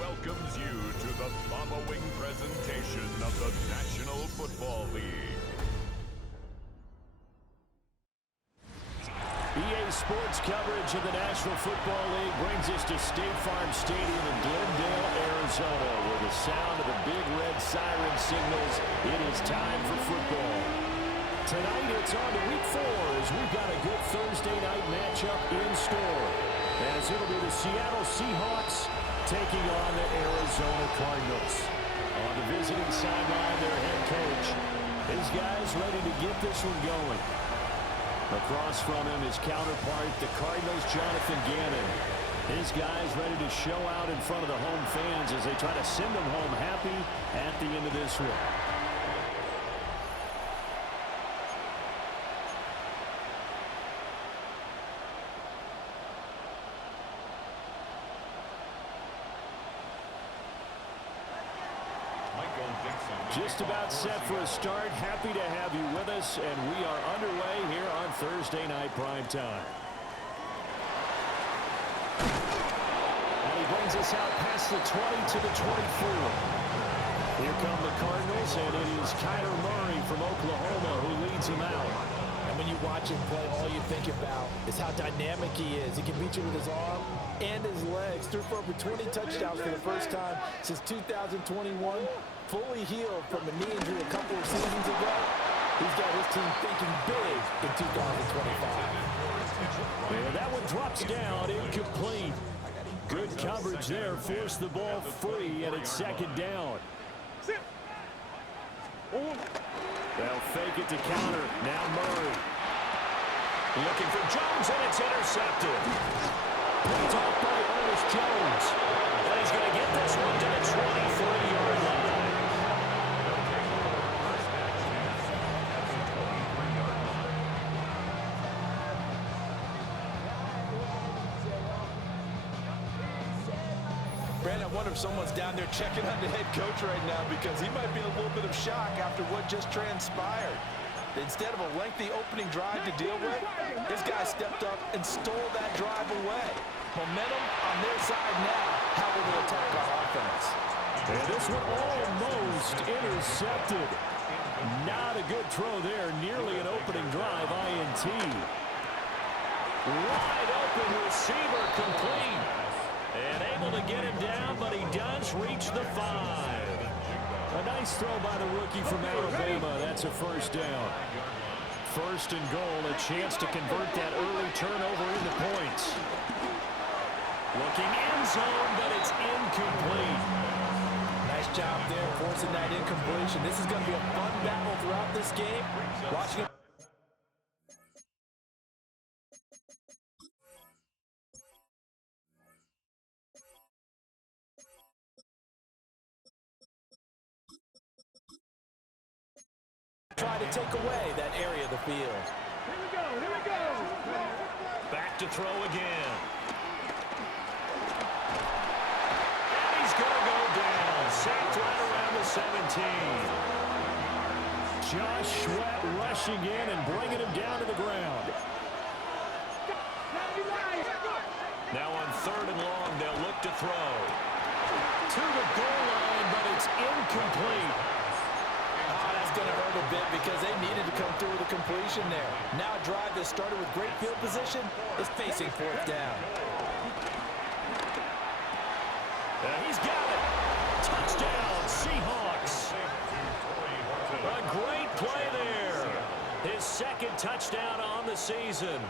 Welcomes you to the following presentation of the National Football League. EA Sports coverage of the National Football League brings us to State Farm Stadium in Glendale, Arizona, where the sound of the big red siren signals it is time for football. Tonight it's on to Week 4 as we've got a good Thursday night matchup in store, as it'll be the Seattle Seahawks taking on the Arizona Cardinals. On the visiting sideline, their head coach. His guys ready to get this one going. Across from him, his counterpart, the Cardinals' Jonathan Gannon. His guys ready to show out in front of the home fans as they try to send them home happy at the end of this one. Just about set for a start. Happy to have you with us, and we are underway here on Thursday Night Prime Time. And he brings us out past the 20 to the 24. Here come the Cardinals, and it is Kyler Murray from Oklahoma who leads them out. And when you watch him play, all you think about is how dynamic he is. He can beat you with his arm and his legs. Threw for over 20 touchdowns for the first time since 2021. Fully healed from a knee injury a couple of seasons ago. He's got his team thinking big in 2025. And that one drops down, incomplete. Good coverage there, forced the ball free, and it's second down. They'll fake it to counter. Now Murray. Looking for Jones, and it's intercepted. Picked off by Ernest Jones. And he's going to get this one to the 23-yard line. Brandon, I wonder if someone's down there checking on the head coach right now because he might be in a little bit of shock after what just transpired. Instead of a lengthy opening drive to deal with, this guy stepped up and stole that drive away. Momentum on their side now. How will they attack our offense? And this one almost intercepted. Not a good throw there. Nearly an opening drive, INT. Wide open receiver, complete. And able to get him down, but he does reach the 5. A nice throw by the rookie from Alabama. That's a first down. First and goal, a chance to convert that early turnover into points. Looking end zone, but it's incomplete. Nice job there forcing that incompletion. This is going to be a fun battle throughout this game. Watching it. Try to take away that area of the field. Here we go, here we go. Back to throw again. And he's going to go down. Sacked right around the 17. Josh Sweat rushing in and bringing him down to the ground. Now on third and long, they'll look to throw. To the goal line, but it's incomplete. That's going to hurt a bit because they needed to come through with a completion there. Now a drive that started with great field position is facing fourth down. He's got it. Touchdown, Seahawks. A great play there. His second touchdown on the season.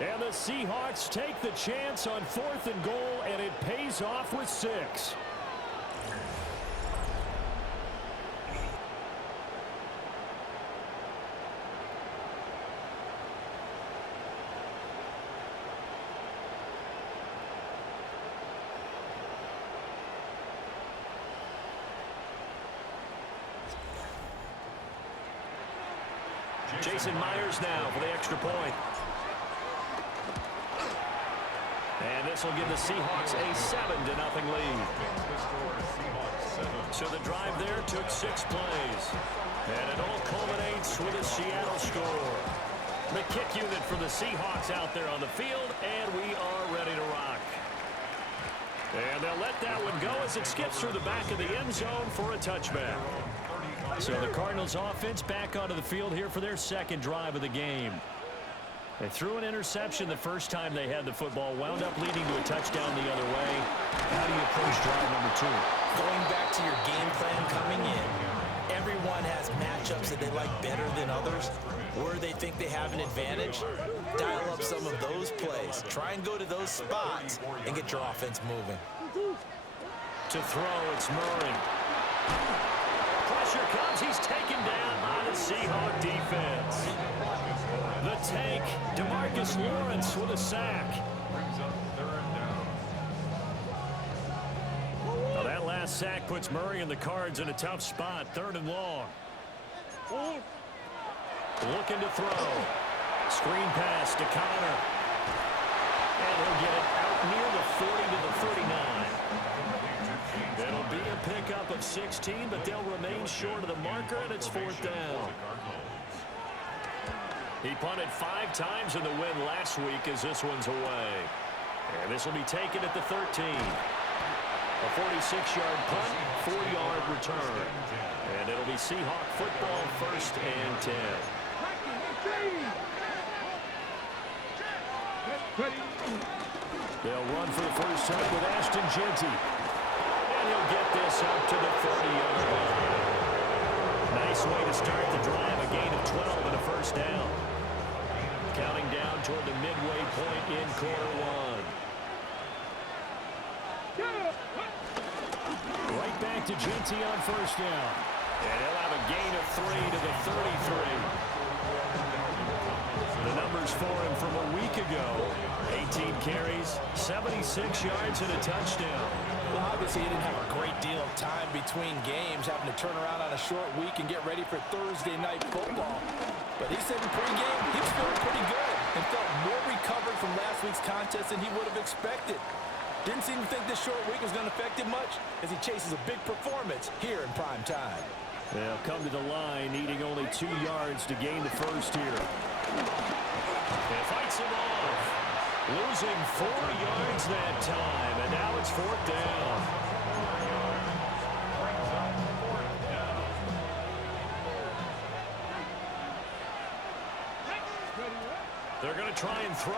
And the Seahawks take the chance on fourth and goal, and it pays off with 6. Jason Myers now for the extra point. And this will give the Seahawks a 7-0 lead. So the drive there took 6 plays. And it all culminates with a Seattle score. The kick unit for the Seahawks out there on the field, and we are ready to rock. And they'll let that one go as it skips through the back of the end zone for a touchback. So the Cardinals offense back onto the field here for their second drive of the game. They threw an interception the first time they had the football, wound up leading to a touchdown the other way. How do you approach drive number 2? Going back to your game plan coming in, everyone has matchups that they like better than others, where they think they have an advantage. Dial up some of those plays. Try and go to those spots and get your offense moving. To throw, it's Murray. Pressure comes. He's taken down by the Seahawk defense. The tank, DeMarcus Lawrence with a sack. Now that last sack puts Murray and the Cards in a tough spot, 3rd and long. Looking to throw. Screen pass to Connor. And he'll get it out near the 40 to the 39. It'll be a pickup of 16, but they'll remain short of the marker, and it's 4th down. He punted 5 times in the win last week as this one's away. And this will be taken at the 13. A 46-yard punt, 4-yard return. And it'll be Seahawk football, 1st and 10. They'll run for the first time with Ashton Jeanty. And he'll get this up to the 40-yard line. Nice way to start the drive, a gain of 12 and a 1st down. Counting down toward the midway point in quarter 1. Right back to Jeanty on 1st down. And he'll have a gain of 3 to the 33. The numbers for him from a week ago. 18 carries, 76 yards, and a touchdown. Well, obviously, he didn't have a great deal of time between games, having to turn around on a short week and get ready for Thursday night football. But he said in pregame he was feeling pretty good and felt more recovered from last week's contest than he would have expected. Didn't seem to think this short week was going to affect him much as he chases a big performance here in prime time. They'll come to the line, needing only 2 yards to gain the first here. And fights him off. Losing 4 yards that time, and now it's 4th down. They're going to try and throw.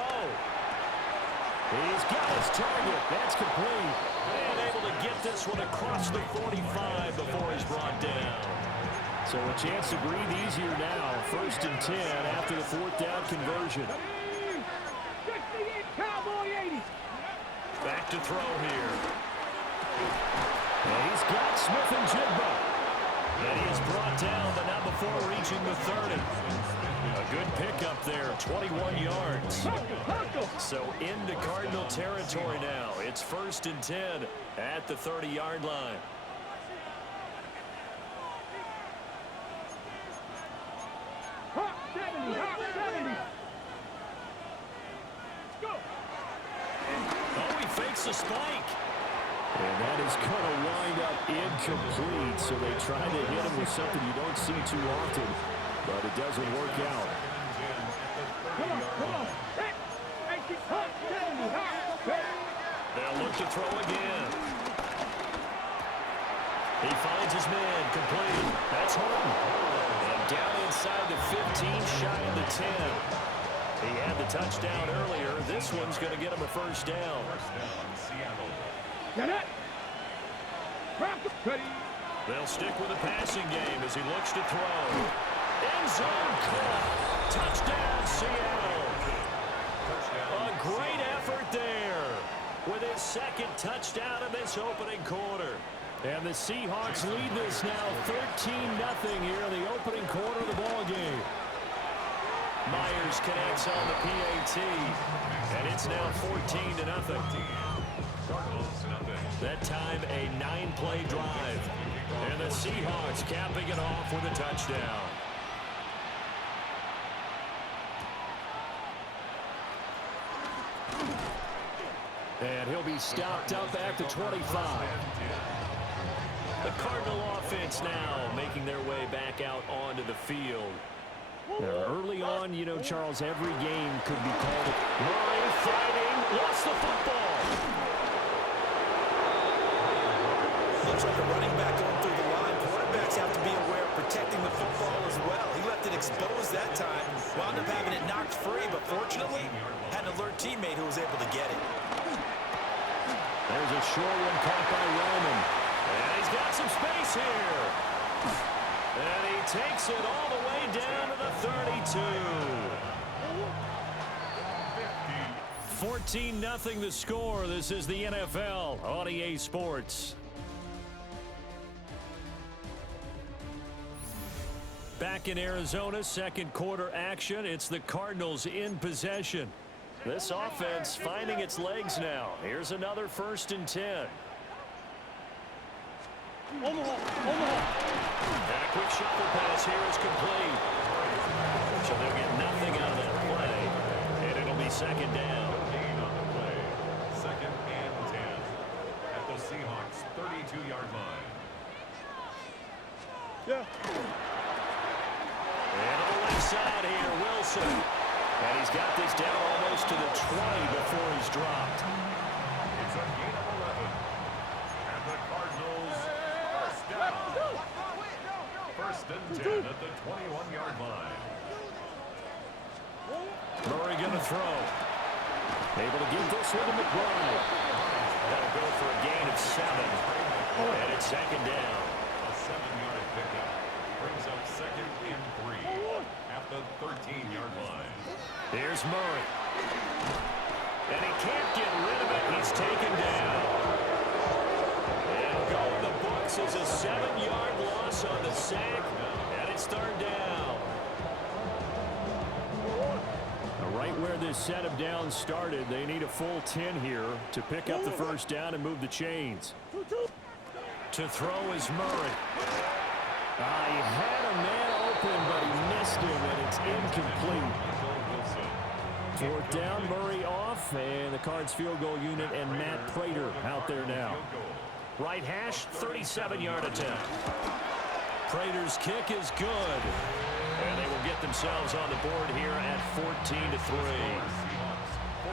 He's got his target. That's complete. And able to get this one across the 45 before he's brought down. So a chance to breathe easier now. 1st and 10 after the 4th down conversion. Back to throw here. And he's got Smith and Jigba. And he is brought down, but not before reaching the 30. A good pickup there, 21 yards. So into Cardinal territory now. It's 1st and 10 at the 30-yard line. Oh, he fakes the spike. And that is going to wind up incomplete. So they try to hit him with something you don't see too often, but it doesn't work out. They'll look to throw again. He finds his man, complete. That's Horton. And down inside the 15, shy of the 10. He had the touchdown earlier. This one's going to get him a 1st down. They'll stick with the passing game as he looks to throw. End zone caught. Touchdown, Seattle. A great effort there with his 2nd touchdown of this opening quarter. And the Seahawks lead this now 13-0 here in the opening quarter of the ball game. Myers connects on the PAT, and it's now 14-0. That time a 9-play drive, and the Seahawks capping it off with a touchdown. And he'll be stopped up at the 25. The Cardinal offense now making their way back out onto the field. Early on, you know, Charles, every game could be called. Murray fighting, lost the football. Looks like a running back going through the line. Quarterbacks have to be aware of protecting the football as well. He left it exposed that time, wound up having it knocked free, but fortunately had an alert teammate who was able to get it. There's a short one caught by Roman. And he's got some space here. And he takes it all the way down to the 32. 14-0 the score. This is the NFL on EA Sports. Back in Arizona, second quarter action. It's the Cardinals in possession. This offense finding its legs now. Here's another 1st and 10. And a quick shuffle pass here is complete. So they'll get nothing out of that play. And it'll be 2nd down. Gain on the play. 2nd and 10 at the Seahawks' 32-yard line. Yeah. And on the left side here, Wilson. And he's got this down almost to the 20 before he's dropped. It's a gain of 11. And the Cardinals first down. 1st and 10 at the 21-yard line. Murray going to throw. Able to get this one to McBride. That'll go for a gain of 7. And it's 2nd down. A 7-yard pickup brings up 2nd and 3 at the 13-yard line. Here's Murray. And he can't get rid of it. He's taken down. And going the books is a 7-yard loss on the sack. And it's 3rd down. Right where this set of downs started, they need a full 10 here to pick up the 1st down and move the chains. To throw is Murray. He had a man open, but he missed him, and it's incomplete. 4th down, Murray off, and the Cards field goal unit and Matt Prater out there now. Right hash, 37-yard attempt. Prater's kick is good. And they will get themselves on the board here at 14-3.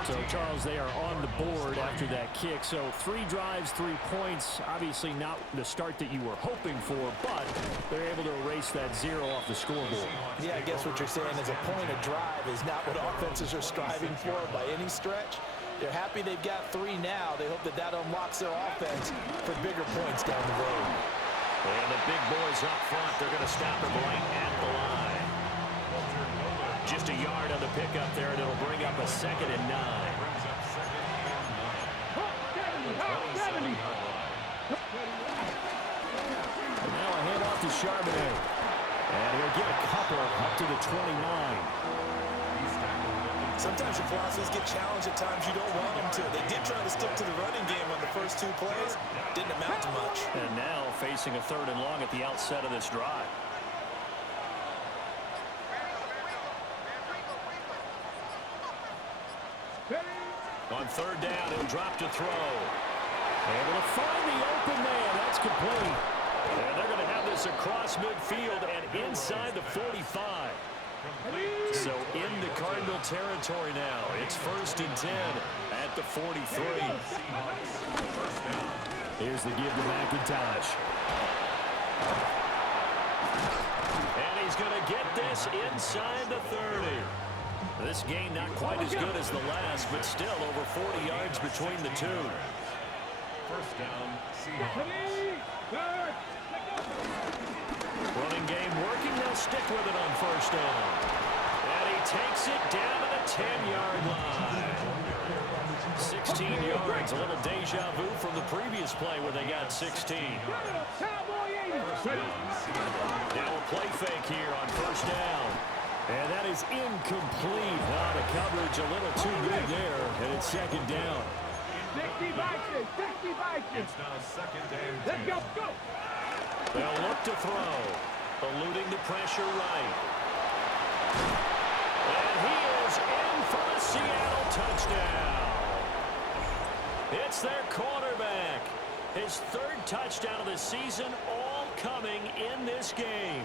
So, Charles, they are on the board after that kick. So, 3 drives, 3 points. Obviously not the start that you were hoping for, but they're able to erase that 0 off the scoreboard. Yeah, I guess what you're saying is a point of drive is not what offenses are striving for by any stretch. They're happy they've got 3 now. They hope that that unlocks their offense for bigger points down the road. And the big boys up front, they're going to stop him right at the line. Just a yard on the pickup there, and it'll bring up a 2nd and 9. And now a handoff to Charbonnet. And he'll get a couple up to the 29. Sometimes your philosophies get challenged at times you don't want them to. They did try to stick to the running game on the first 2 plays. Didn't amount to much. And now facing a 3rd and long at the outset of this drive. On 3rd down, he'll drop to throw. Able to find the open man. That's complete. And they're going to have this across midfield and inside the 45. So in the Cardinal territory now. It's 1st and 10 at the 43. Here's the give to McIntosh. And he's going to get this inside the 30. This game not quite as good as the last, but still over 40 yards between the 2. 1st down, Seahawks. Running game working. They'll stick with it on 1st down. And he takes it down to the 10-yard line. 16 yards. A little deja vu from the previous play where they got 16. Now a play fake here on 1st down. And that is incomplete. The coverage a little too good there, and it's 2nd down. 60 Vikings, 60 Vikings. It's now 2nd and 10. Let's go, go. They'll look to throw, eluding the pressure right. And he is in for the Seattle touchdown. It's their quarterback. His third touchdown of the season, all coming in this game,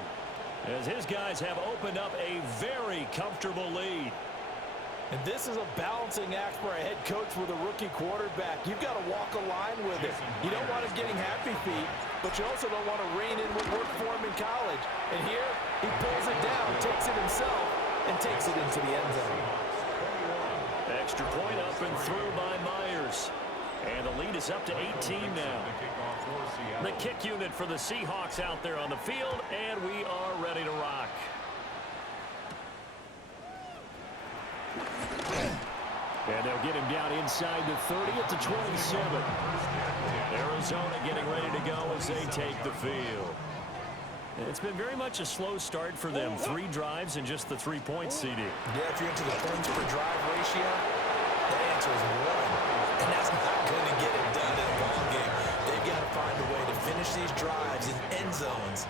as his guys have opened up a very comfortable lead. And this is a balancing act for a head coach with a rookie quarterback. You've got to walk a line with it. You don't want him getting happy feet, but you also don't want to rein in what worked for him in college. And here, he pulls it down, takes it himself, and takes it into the end zone. Extra point up and through by Myers. And the lead is up to 18 now. The kick unit for the Seahawks out there on the field, and we are ready to rock. And they'll get him down inside the 30 at the 27. Arizona getting ready to go as they take the field. It's been very much a slow start for them. 3 drives and just the 3 points, CD. Yeah, if you're into the points per drive ratio, the answer is 1. And that's not going to get it done in a ball game. They've got to find a way to finish these drives in end zones,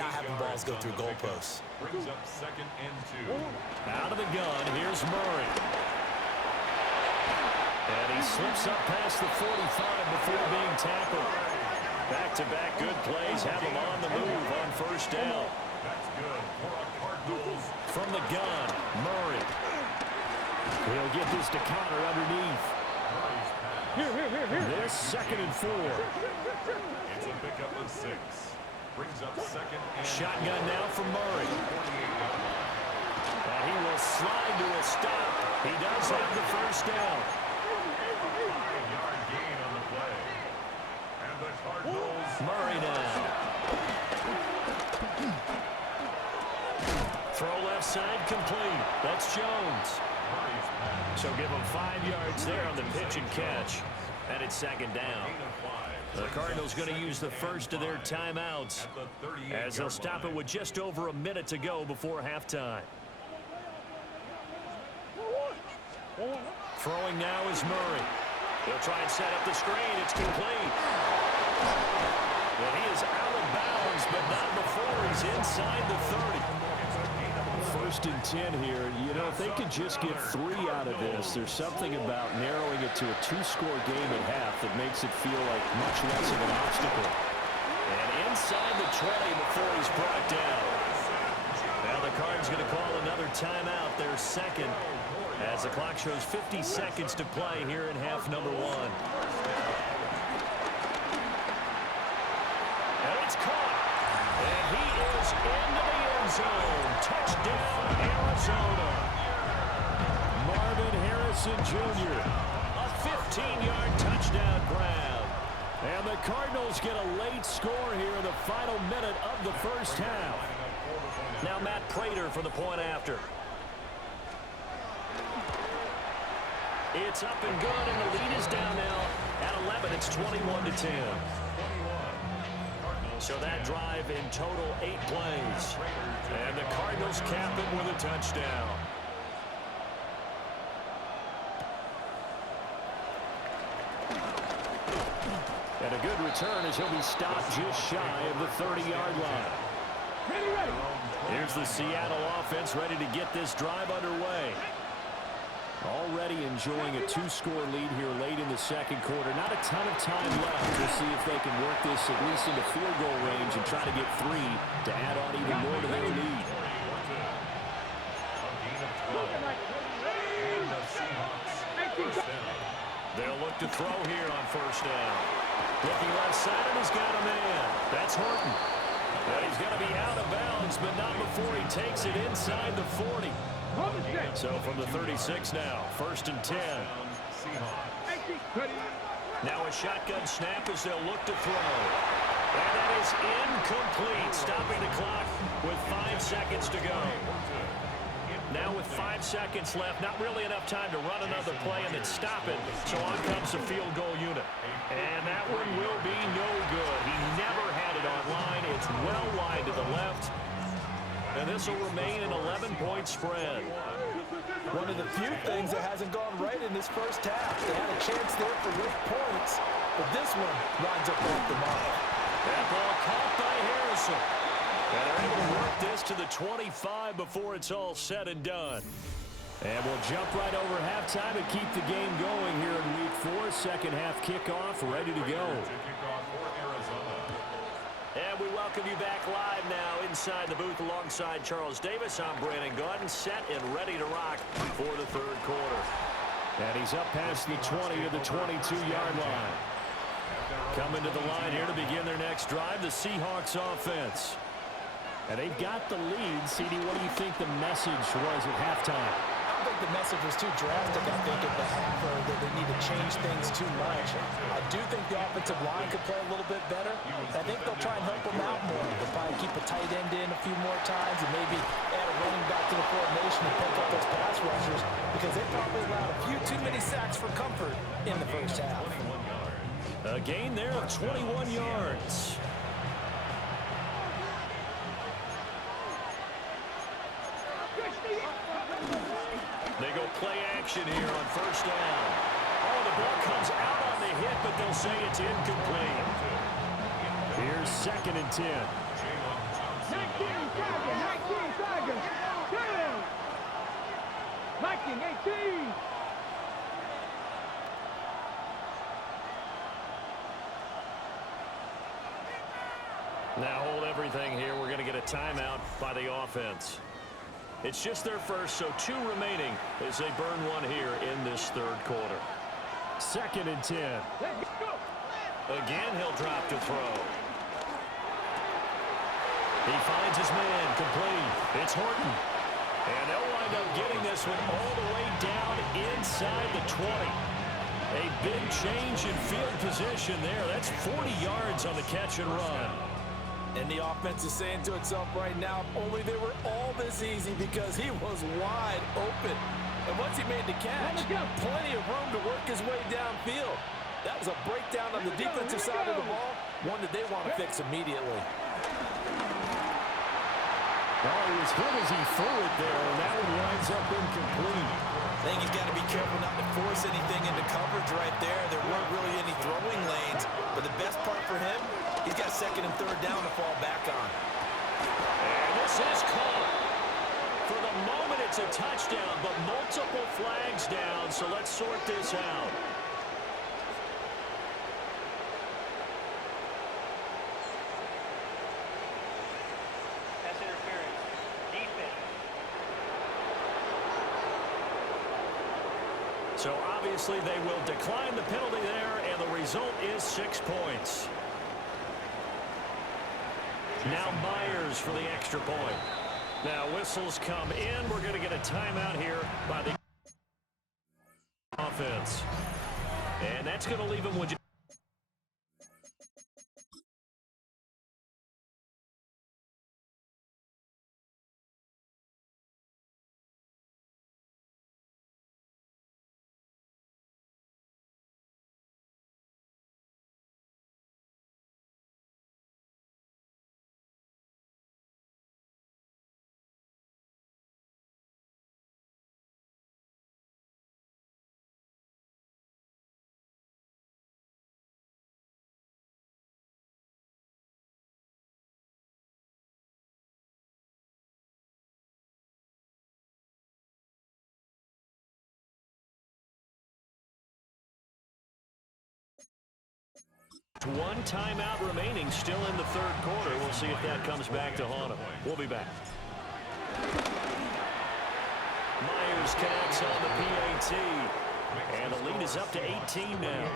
not having balls go through goalposts. Brings up 2nd and 2. Out of the gun, here's Murray. And he slips up past the 45 before being tackled. Back-to-back good plays have him on the move on first down. That's good for a Cardinals. From the gun, Murray. He'll get this to Connor underneath. This 2nd and 4. It's a pickup of 6. Brings up 2nd and Shotgun now for Murray. And he will slide to a stop. He does have the first down. 5-yard gain on the play. And the Cardinals. Murray now. Throw left side complete. That's Jones. So give him 5 yards there on the pitch and catch. And it's 2nd down. The Cardinals going to use the first of their timeouts as they'll stop it with just over a minute to go before halftime. Throwing now is Murray. He'll try and set up the screen. It's complete. And he is out of bounds, but not before he's inside the 30. 1st and 10 here. You know, if they could just get 3 out of this, there's something about narrowing it to a 2-score game at half that makes it feel like much less of an obstacle. And inside the 20 before he's brought down. Now the Cards going to call another timeout, their 2nd, as the clock shows 50 seconds to play here in half number 1. And it's caught. And he is into the end zone. Touchdown, Arizona. Marvin Harrison Jr. A 15-yard touchdown grab. And the Cardinals get a late score here in the final minute of the first half. Now Matt Prater for the point after. It's up and good, and the lead is down now at 11. It's 21-10. So that drive in total 8 plays. And the Cardinals cap it with a touchdown. And a good return as he'll be stopped just shy of the 30-yard line. Here's the Seattle offense ready to get this drive underway. Already enjoying a 2-score lead here late in the 2nd quarter. Not a ton of time left. We'll see if they can work this at least into field goal range and try to get 3 to add on even more to their lead. They'll look to throw here on first down. Looking left side, and he's got a man. That's Horton. Well, he's going to be out of bounds, but not before he takes it inside the 40. So from the 36 now, 1st and 10. Now a shotgun snap as they'll look to throw. And that is incomplete, stopping the clock with 5 seconds to go. Now with 5 seconds left, not really enough time to run another play and then stop it. So on comes the field goal unit. And that one will be no good. He never had it on line. It's well wide to the left. And this will remain an 11-point spread. One of the few things that hasn't gone right in this first half. They had a chance there for good points, but this one lines up off the mark. That ball caught by Harrison. And they're able to work this to the 25 before it's all said and done. And we'll jump right over halftime and keep the game going here in Week 4. Second half kickoff, ready to go. And we welcome you back live now inside the booth alongside Charles Davis. I'm Brandon Gaudin, set and ready to rock for the third quarter. And he's up past the 20 to the 22-yard line. Coming to the line here to begin their next drive, the Seahawks offense. And they've got the lead. CD, what do you think the message was at halftime? I don't think the message was too drastic, I think, at the half, or that they need to change things too much. I do think the offensive line could play a little bit better. I think they'll try and help them out more. They'll probably keep a tight end in a few more times and maybe add a running back to the formation to pick up those pass rushers, because they probably allowed a few too many sacks for comfort in the first half. A gain there of 21 yards. They go play action here on first down. Oh, the ball comes out on the hit, but they'll say it's incomplete. Here's 2nd and 10. 19 seconds. 10. 18. Now hold everything here. We're going to get a timeout by the offense. It's just their first, so 2 remaining as they burn one here in this third quarter. 2nd and 10. Again, he'll drop to throw. He finds his man, complete. It's Horton. And they'll wind up getting this one all the way down inside the 20. A big change in field position there. That's 40 yards on the catch and run. And the offense is saying to itself right now, only they were all this easy because he was wide open. And once he made the catch, plenty of room to work his way downfield. That was a breakdown on the defensive side of the ball, one that they want to fix immediately. Oh, he was hit as he threw it there, and that one winds up incomplete. I think he's got to be careful not to force anything into coverage right there. There weren't really any throwing lanes, but the best part for him, he's got 2nd and 3rd down to fall back on. And this is caught. For the moment, it's a touchdown, but multiple flags down, so let's sort this out. That's interference. Defense. So obviously they will decline the penalty there, and the result is 6 points. Now Myers for the extra point. Now whistles come in. We're going to get a timeout here by the offense. And that's going to leave him with... One timeout remaining still in the third quarter. We'll see if that comes back to haunt him. We'll be back. Myers connects on the PAT. And the lead is up to 18 now.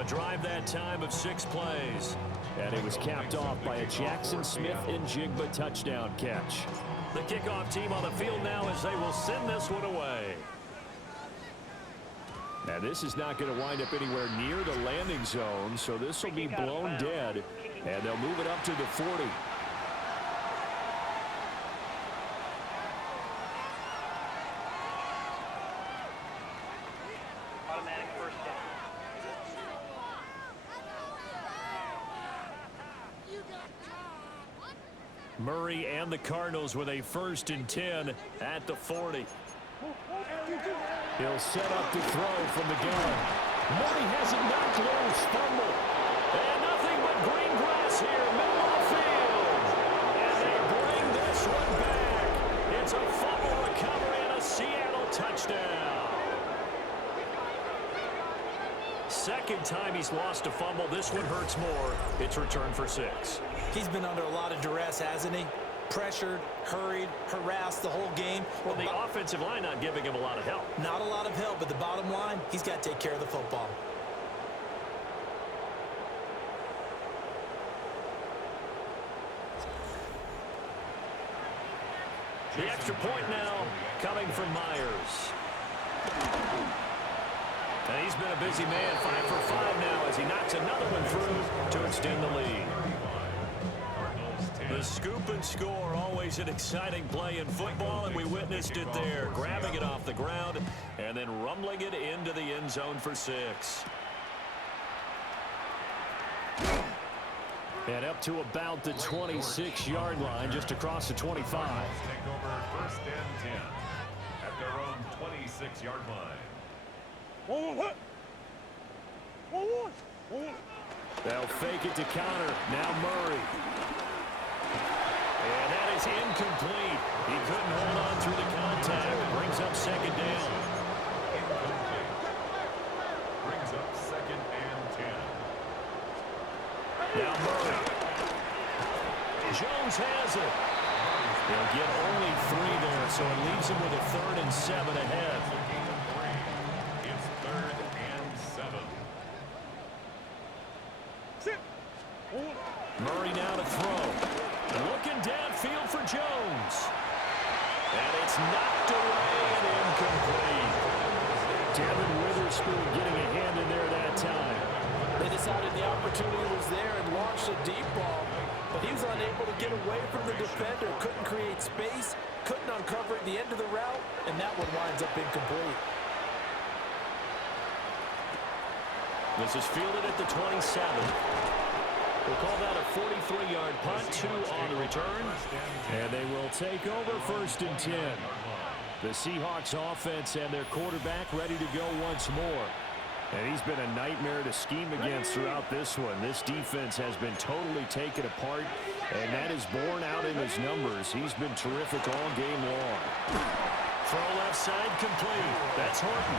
A drive that time of 6 plays. And it was capped off by a Jackson Smith-Njigba touchdown catch. The kickoff team on the field now as they will send this one away. Now, this is not going to wind up anywhere near the landing zone, so this will be blown dead, and they'll move it up to the 40. Automatic first down. Murray and the Cardinals with a 1st and 10 at the 40. He'll set up to throw from the gun. Murray has it knocked loose, fumble. And nothing but green grass here, middle of the field. And they bring this one back. It's a fumble recovery and a Seattle touchdown. Second time he's lost a fumble. This one hurts more. It's returned for 6. He's been under a lot of duress, hasn't he? Pressured, hurried, harassed the whole game. Well, the offensive line not giving him a lot of help. Not a lot of help, but the bottom line, he's got to take care of the football. The extra point now coming from Myers. And he's been a busy man, 5 for 5 now as he knocks another one through to extend the lead. The scoop and score, always an exciting play in football, and we witnessed it there, grabbing it off the ground and then rumbling it into the end zone for 6. And up to about the 26-yard line, just across the 25. Take over 1st and 10 at their own 26-yard line. They'll fake it to counter. Now Murray. And that is incomplete. He couldn't hold on through the contact. Brings up 2nd down. Incomplete. Brings up 2nd and 10. Now Murray. Jones has it. They'll get only 3 there, so it leaves him with a 3rd and 7 ahead. It's 3rd and 7. Murray now to throw. Looking downfield for Jones. And it's knocked away and incomplete. Devin Witherspoon getting a hand in there that time. They decided the opportunity was there and launched a deep ball, but he was unable to get away from the defender, couldn't create space, couldn't uncover at the end of the route, and that one winds up incomplete. This is fielded at the 27. We'll call that a 43-yard punt, 2 on the return. And they will take over 1st and 10. The Seahawks offense and their quarterback ready to go once more. And he's been a nightmare to scheme against throughout this one. This defense has been totally taken apart, and that is borne out in his numbers. He's been terrific all game long. Throw left side complete. That's Horton.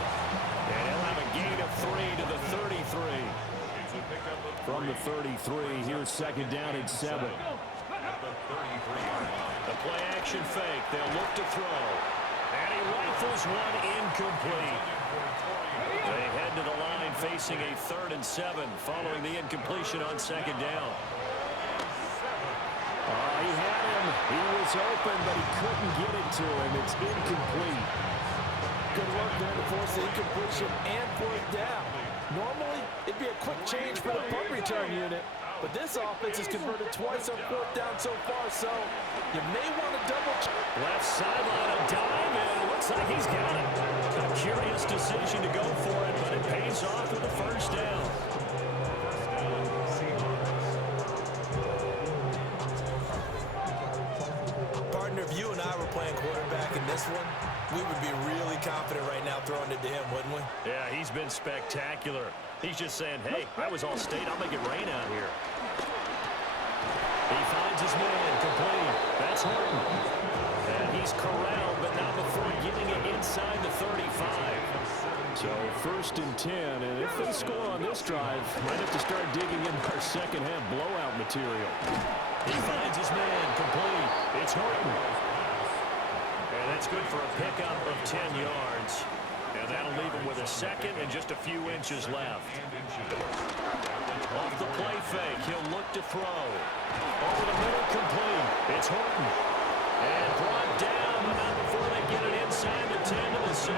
And he'll have a gain of 3 to the 33. From the 33, here's 2nd down and 7. At the 33-yard line. The play action fake. They'll look to throw. And he rifles one incomplete. They head to the line facing a 3rd and 7 following the incompletion on 2nd down. He had him. He was open, but he couldn't get it to him. It's incomplete. Good work there to force the incompletion and 4th down. Normally, it'd be a quick change for the punt return unit, but this offense has converted twice on 4th down so far, so you may want to double check. Left sideline, a dive, and it looks like he's got it. A curious decision to go for it, but it pays off with the 1st down. Partner, if you and I were playing quarterback in this one, we would be really confident right now throwing it to him, wouldn't we? Yeah, he's been spectacular. He's just saying, hey, I was all state. I'll make it rain out here. He finds his man complete. That's Horton. And he's corralled, but not before getting it inside the 35. So 1st and 10, and if they score on this drive, might have to start digging in our second half blowout material. He finds his man complete. It's Horton. And that's good for a pickup of 10 yards. And that'll leave him with a 2nd and just a few inches left. Off the play fake, he'll look to throw. Over the middle, complete. It's Horton. And brought down, but not before they get it inside the 10 to the 7.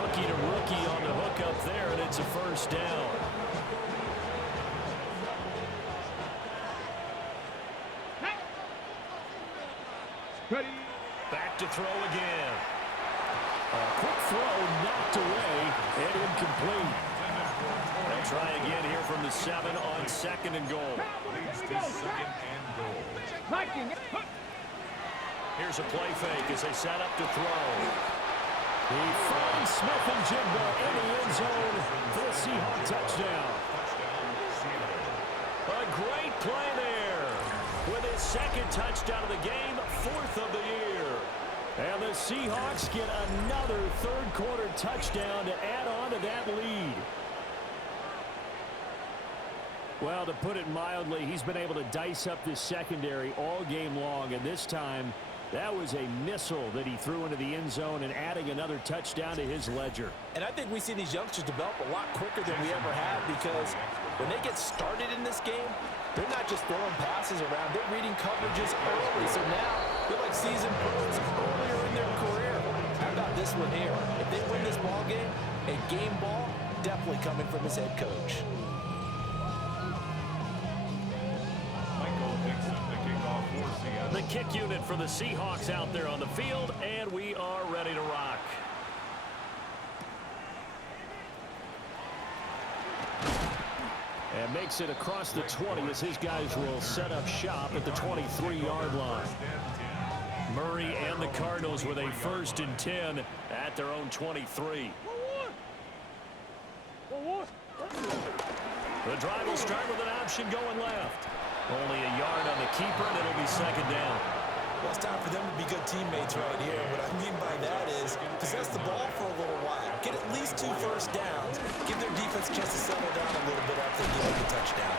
Rookie to rookie on the hook up there, and it's a 1st down. Ready. Back to throw again. A quick throw knocked away and incomplete. They'll try again here from the 7 on 2nd and goal. Leads to 2nd and goal. Here's a play fake as they set up to throw. He finds Smith and Jigba in the end zone for a Seahawk touchdown. A great play there with his 2nd touchdown of the game, 4th of the year. And the Seahawks get another third-quarter touchdown to add on to that lead. Well, to put it mildly, he's been able to dice up this secondary all game long, and this time that was a missile that he threw into the end zone and adding another touchdown to his ledger. And I think we see these youngsters develop a lot quicker than we ever have, because when they get started in this game, they're not just throwing passes around. They're reading coverages early. So now they're like seasoned pros earlier in their career. How about this one here? If they win this ball game, a game ball definitely coming from his head coach. The kick unit for the Seahawks out there on the field, and we are ready to rock. And makes it across the 20 as his guys will set up shop at the 23-yard line. Murray and the Cardinals with a 1st and 10 at their own 23. The drive will start with an option going left. Only a yard on the keeper, and it'll be 2nd down. Well, it's time for them to be good teammates right here. What I mean by that is possess the ball for a little while. Get at least 2 first downs. Give their defense a chance to settle down a little bit after they give up the touchdown.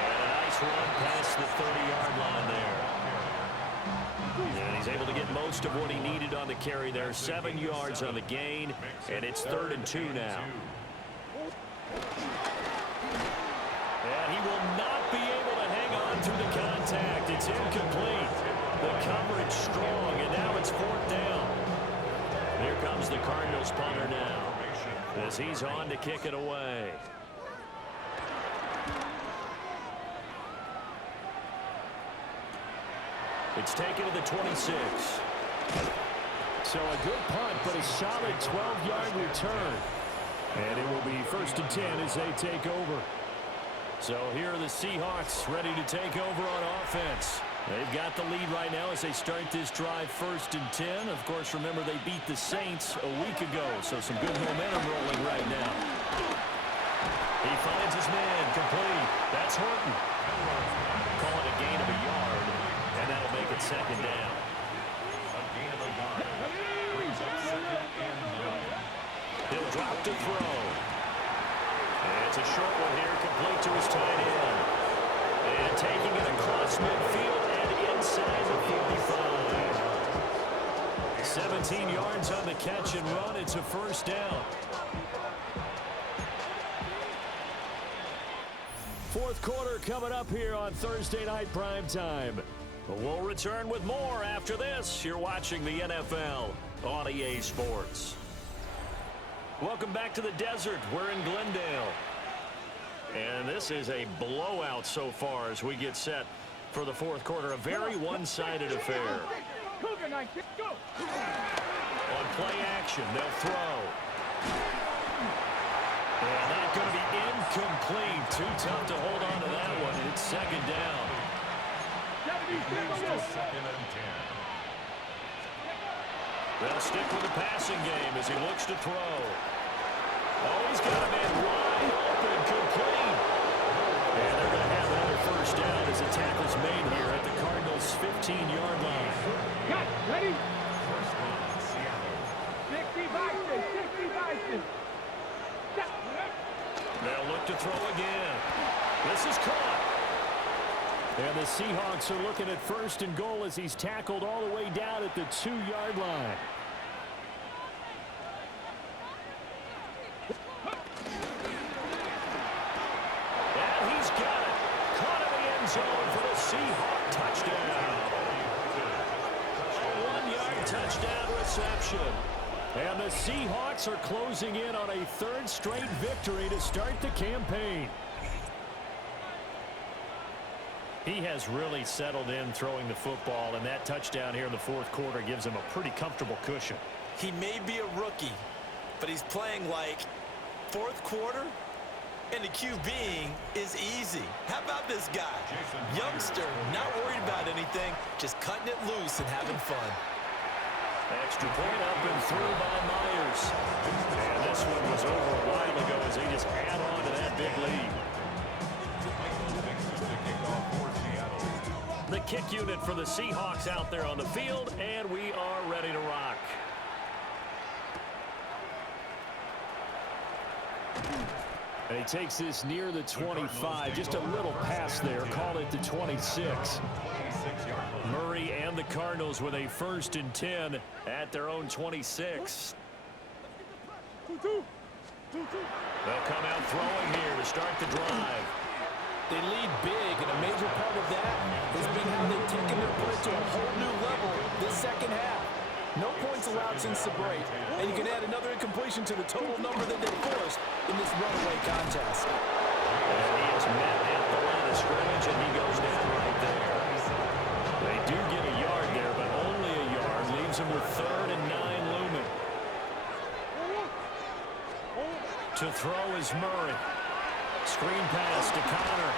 And a nice run past the 30-yard line there. And he's able to get most of what he needed on the carry there. 7 yards on the gain, and it's 3rd and 2 now. And he will not be able to hang on through the contact. It's incomplete. The coverage strong, and now it's 4th down. Here comes the Cardinals punter now as he's on to kick it away. It's taken to the 26. So a good punt, but a solid 12-yard return. And it will be 1st and 10 as they take over. So here are the Seahawks ready to take over on offense. They've got the lead right now as they start this drive 1st and 10. Of course, remember they beat the Saints a week ago, so some good momentum rolling right now. He finds his man complete. That's Horton. Call it a gain of a yard, and that'll make it 2nd down. A gain of a yard. Brings up 2nd and 9. He'll drop to throw. And it's a short one here, complete to his tight end. And taking it across midfield and inside the 45. 17 yards on the catch and run. It's a 1st down. 4th quarter coming up here on Thursday Night Prime Time. We'll return with more after this. You're watching the NFL on EA Sports. Welcome back to the desert. We're in Glendale. And this is a blowout so far as we get set for the 4th quarter. A very one-sided affair. On play action, they'll throw. And that's going to be incomplete. Too tough to hold on to that one. It's 2nd down. Moves to 2nd and 10. They'll stick with the passing game as he looks to throw. Oh, he's got a man wide open, complete. And they're going to have another 1st down as a tackle's made here at the Cardinals' 15-yard line. Cut, ready? 1st down, Seattle. 60 Bison. They'll look to throw again. This is caught. And the Seahawks are looking at 1st and goal as he's tackled all the way down at the 2-yard line. And he's got it. Caught in the end zone for the Seahawk touchdown. A 1-yard touchdown reception. And the Seahawks are closing in on a 3rd straight victory to start the campaign. He has really settled in throwing the football, and that touchdown here in the 4th quarter gives him a pretty comfortable cushion. He may be a rookie, but he's playing like 4th quarter, and the QBing is easy. How about this guy? Youngster, not worried about anything, just cutting it loose and having fun. Extra point up and through by Myers. And this one was over a while ago as they just add on to that big lead. The kickoff for Seattle. The kick unit for the Seahawks out there on the field, and we are ready to rock. And he takes this near the 25. Just a little pass there. Call it the 26. Murray and the Cardinals with a 1st and 10 at their own 26. They'll come out throwing here to start the drive. They lead big, and a major part of that has been how they've taken their play to a whole new level this second half. No points allowed since the break, and you can add another incompletion to the total number that they forced in this runaway contest. And he is met at the line of scrimmage, and he goes down right there. They do get a yard there, but only a yard. Leaves him with 3rd and 9 looming. To throw is Murray. Screen pass to Connor.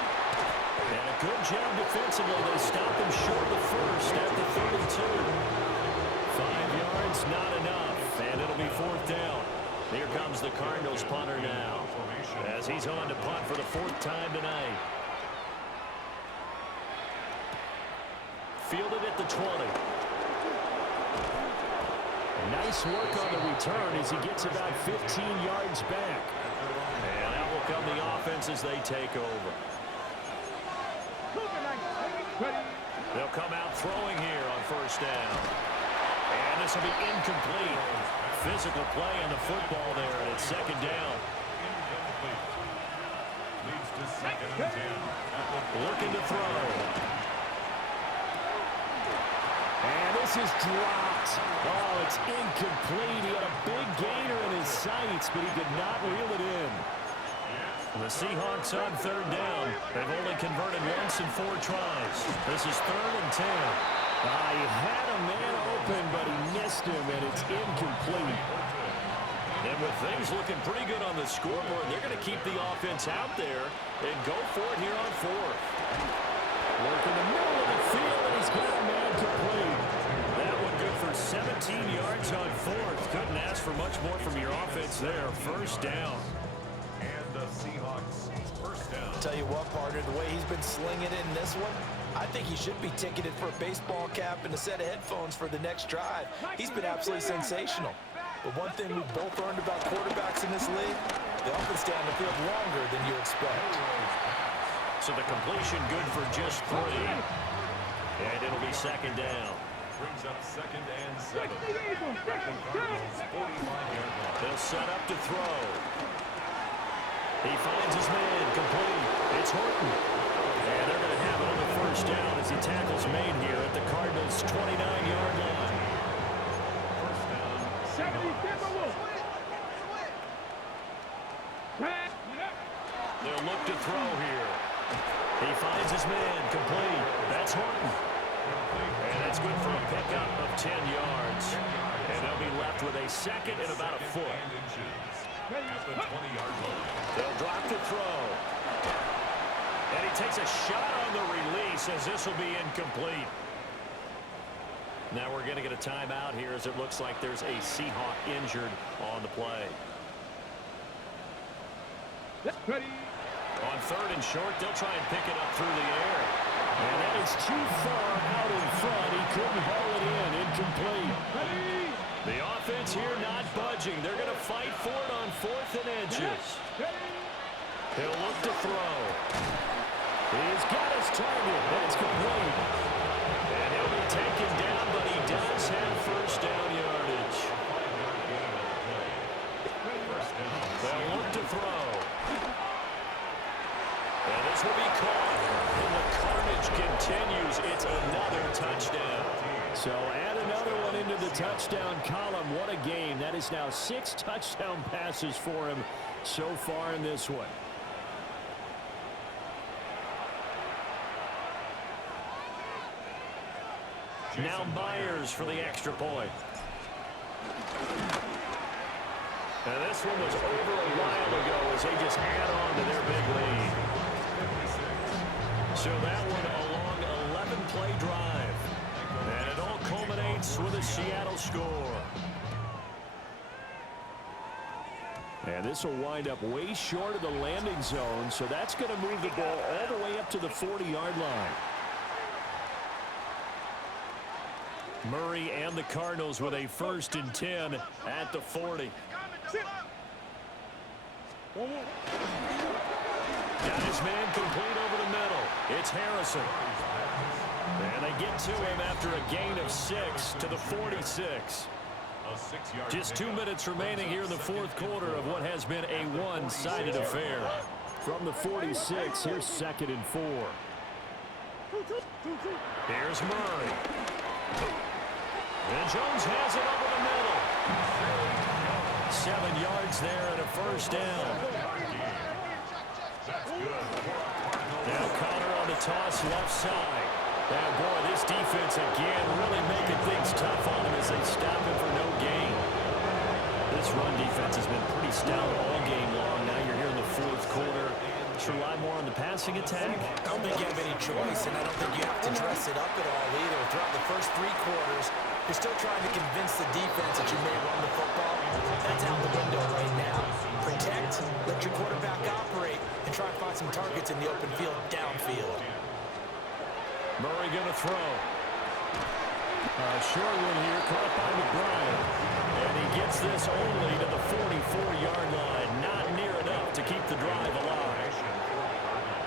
And a good job defensively. They stop him short of 1st at the 32. 5 yards, not enough. And it'll be 4th down. Here comes the Cardinals punter now, as he's on to punt for the 4th time tonight. Fielded at the 20. Nice work on the return as he gets about 15 yards back. And out will come the offense as they take over. They'll come out throwing here on 1st down. And this will be incomplete. Physical play on the football there, and it's 2nd down. Leads to 2nd and 10. Looking to throw. And this is dropped. Oh, it's incomplete. He had a big gainer in his sights, but he could not reel it in. The Seahawks on 3rd down. They've only converted once in 4 tries. This is 3rd and 10. He had a man open, but he missed him, and it's incomplete. And with things looking pretty good on the scoreboard, they're going to keep the offense out there and go for it here on 4th. Work in the middle of the field, and he's got a man complete. That one good for 17 yards on 4th. Couldn't ask for much more from your offense there. 1st down. And the Seahawks 1st down. Tell you what, partner, the way he's been slinging it in this one, I think he should be ticketed for a baseball cap and a set of headphones for the next drive. He's been absolutely sensational. But one thing we've both learned about quarterbacks in this league, they often stay on the field longer than you expect. So the completion good for just 3. And it'll be 2nd down. Brings up 2nd and 7. The Cardinals 45-yard line. They'll set up to throw. He finds his man complete. It's Horton. And they're going to have another 1st down as he tackles Maine here at the Cardinals' 29-yard line. 1st down. 70. They'll look to throw here. He finds his man complete. That's Horton. And that's good for a pickup of 10 yards. And they'll be left with a 2nd and about a foot. At the 20-yard line. They'll drop to throw. And he takes a shot on the release as this will be incomplete. Now we're going to get a timeout here as it looks like there's a Seahawk injured on the play. On 3rd and short, they'll try and pick it up through the air. And that is too far out in front. He couldn't haul it in. Incomplete. The offense here not budging. They're going to fight for it on 4th and edges. He'll look to throw. He's got his target. That's complete. And he'll be taken down, but he does have 1st down yardage. They'll look to throw. And this will be caught. And the carnage continues. It's another touchdown. So add another one into the touchdown column. What a game. That is now 6 touchdown passes for him so far in this one. Now Myers for the extra point. And this one was over a while ago as they just add on to their big lead. So that one a long 11-play drive. And it all culminates with a Seattle score. And this will wind up way short of the landing zone, so that's going to move the ball all the way up to the 40-yard line. Murray and the Cardinals with a 1st and 10 at the 40. Got his man complete over the middle. It's Harrison. And they get to him after a gain of 6 to the 46. Just 2 minutes remaining here in the 4th quarter of what has been a one-sided affair. From the 46, here's 2nd and 4. Here's Murray. And Jones has it over the middle. 7 yards there and a 1st down. Now Connor on the toss left side. And boy, this defense again really making things tough on him as they stop him for no gain. This run defense has been pretty stout all game long. Now you're here in the 4th quarter. Let's rely more on the passing attack. I don't think you have any choice, and I don't think you have to dress it up at all either. Throughout the first 3 quarters, you're still trying to convince the defense that you may run the football. That's out the window right now. Protect, let your quarterback operate, and try to find some targets in the open field downfield. Murray going to throw. Short one here, caught by McBride. And he gets this only to the 44-yard line. Not near enough to keep the drive alive.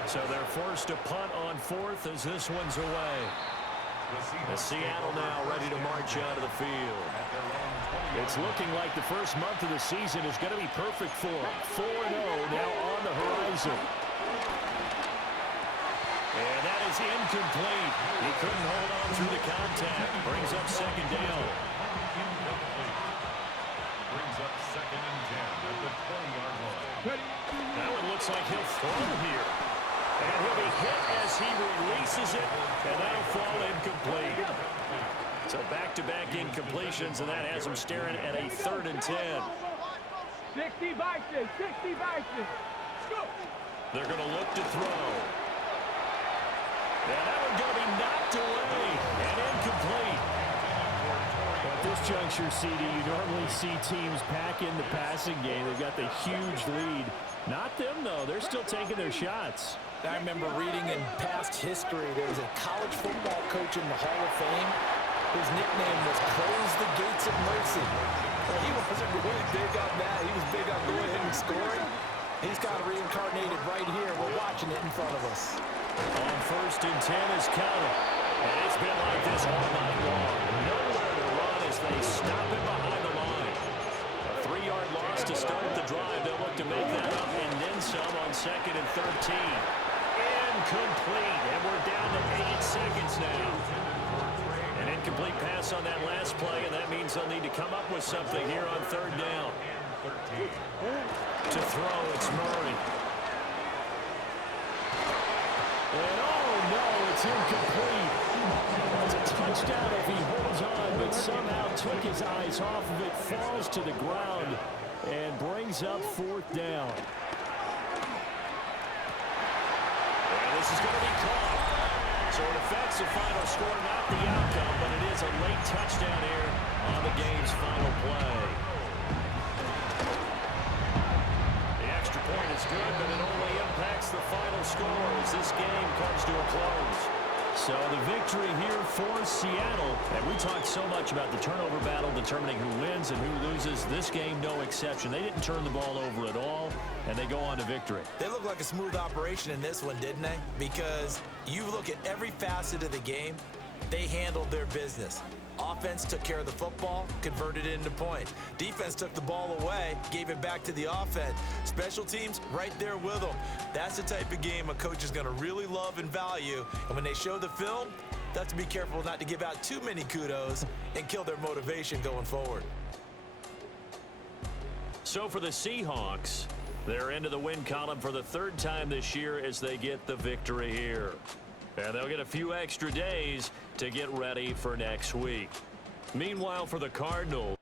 So they're forced to punt on 4th as this one's away. As Seattle now ready to march out of the field. It's looking like the first month of the season is going to be perfect for them. 4-0 now on the horizon. And that is incomplete. He couldn't hold on through the contact. Brings up 2nd down. Brings up 2nd and 10 at the 20-yard line. That one looks like he'll throw here. And he'll be hit as he releases it, and that'll fall incomplete. So back-to-back incompletions, and that has him staring at a 3rd and 10. 60 Vikings, 60 Vikings. They're going to look to throw. And that one's going to be knocked away and incomplete. At this juncture, CD, you normally see teams pack in the passing game. They've got the huge lead. Not them, though. They're still taking their shots. I remember reading in past history, there was a college football coach in the Hall of Fame. His nickname was Close the Gates of Mercy. Well, he wasn't really big on that. He was big on going ahead and scoring. He's got reincarnated right here. We're watching it in front of us. On 1st and 10 is counted. And it's been like this all night long. Nowhere to run as they stop it behind the line. A 3-yard loss to start the drive. They'll look to make that up and then some on 2nd and 13. Incomplete. And we're down to 8 seconds now. An incomplete pass on that last play, and that means they'll need to come up with something here on 3rd down. To throw, it's Murray. And oh no, it's incomplete. It's a touchdown if he holds on, but somehow took his eyes off of it, falls to the ground, and brings up 4th down. And this is going to be caught. So it affects the final score, not the outcome, but it is a late touchdown here on the game's final play. The extra point is good, but it only impacts the final score as this game comes to a close. So the victory here for Seattle. And we talked so much about the turnover battle determining who wins and who loses. This game, no exception. They didn't turn the ball over at all, and they go on to victory. They look like a smooth operation in this one, didn't they? Because you look at every facet of the game, they handled their business. Offense took care of the football, converted it into points. Defense took the ball away, gave it back to the offense. Special teams, right there with them. That's the type of game a coach is going to really love and value. And when they show the film, they have to be careful not to give out too many kudos and kill their motivation going forward. So for the Seahawks, they're into the win column for the 3rd time this year as they get the victory here. And they'll get a few extra days to get ready for next week. Meanwhile, for the Cardinals,